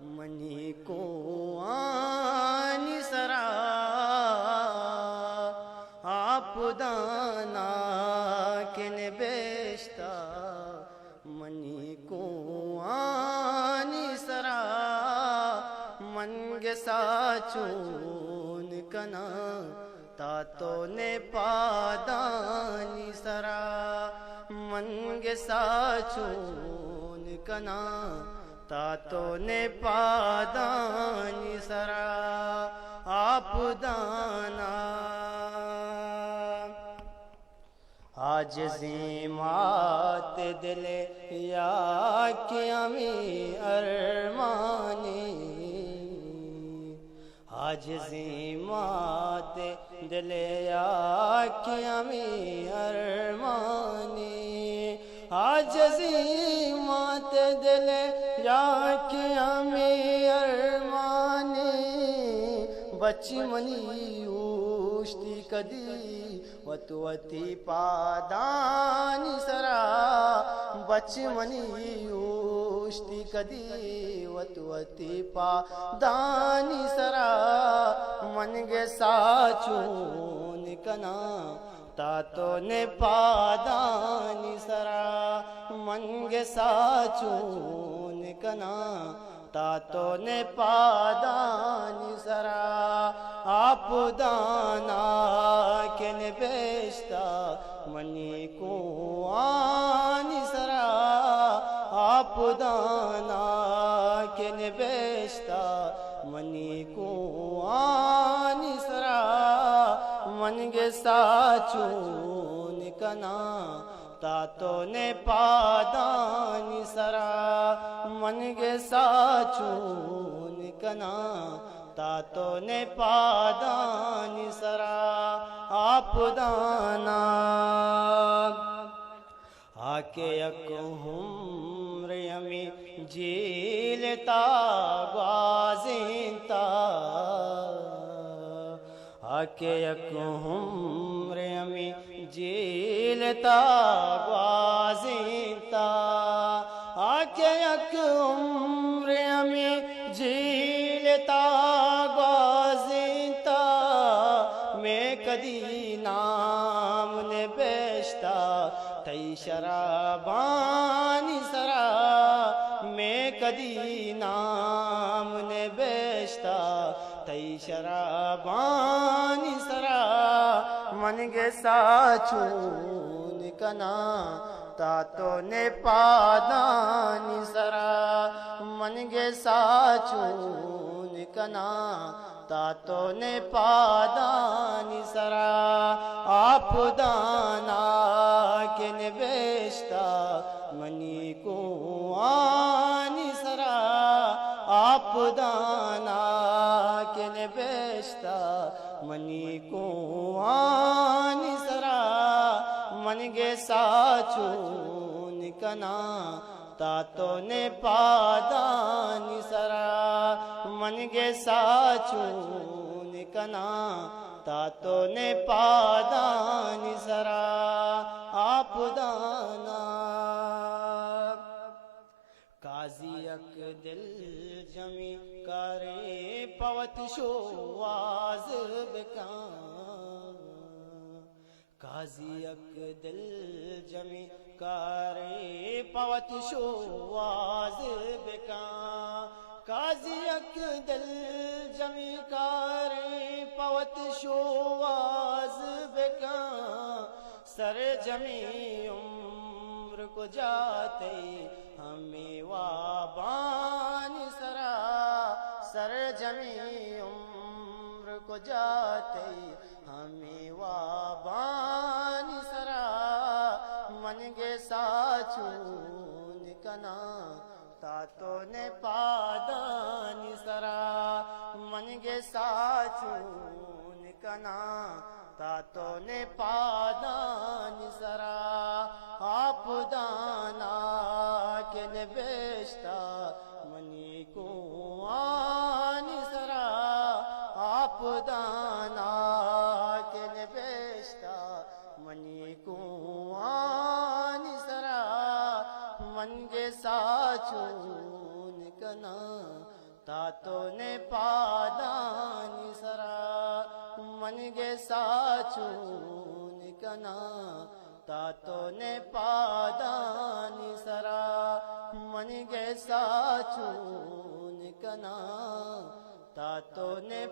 منی کو آنی سرا آپ دانا کن بیشتا منی کو آنی سرا منگ ساچون کنا تاتو نے پادانی سرا منگ ساچون کنا تاتو نے پادانی سرا آپ دانا عاجزی مات دل یا کیامی ارمانی عاجزی مات دل یا کیامی ارمانی عاجزی مات دل یا کیامی ارمانی بچی منی اوشتی کدی وتوتی پادانی سرا بچی منی اوشتی کدی وتوتی پادانی سرا منگ ساچون کنا تاتو نے پادانی سرا منگ ساچون کنا تاتو نے پادانی سرا آپ دانا کن بیشتا منی کو آنی سرا آپ دانا کن بیشتا منی کو آنی سرا منگ ساچون کنا تاتو نے پادانی سرا منگ ساچون کنا تاتو نے پادانی سرا آپ دانا آکے یک ہمرمی جیلتا گوازینتا آکے یک ہمرمی جیلتا گوازینتا آکے یک ہمرمی جیلتا گوازینتا میں کدی نام نے بیشتا تی شرابانی سرا میں کدی نام نے بیشتا تی شرابانی سرا منگ ساچون کنا تاتو نے پادانی سرا منگ ساچون کنا تاتو نے پادانی سرا آپ دانا کن بیشتا منی کو آنی سرا آپ دانا کن بیشتا منی کو آنی سرا منگ ساچون کنا تاتو نے پادانی سرا منگ ساچون کنا تاتو نے پادانی سرا آپ دانا قاضی اک دل جمی کرے پوت شو آز بکان قاضی اک دل جمی کرے پوت شو آز بکان قاضی اک دل جمی کرے پوت شو آز بکان سر جمی عمر کو جاتے ہمیں وابانی سرا سر جمی عمر کو جاتے ہمیں وابانی سرا منگ ساچون کنا تاتو نے پادانی سرا منگ ساچون کنا تاتو نے پادانی سرا آپ دانا کن بیشتا منی کو آنی سرا آپ دانا کن بیشتا منی کو آنی سرا منگ ساچون کنا تاتو نے پادانی سرا منگے ساچون کنا تاتو نے پادانی سرا منگے ساچون کنا تاتو نے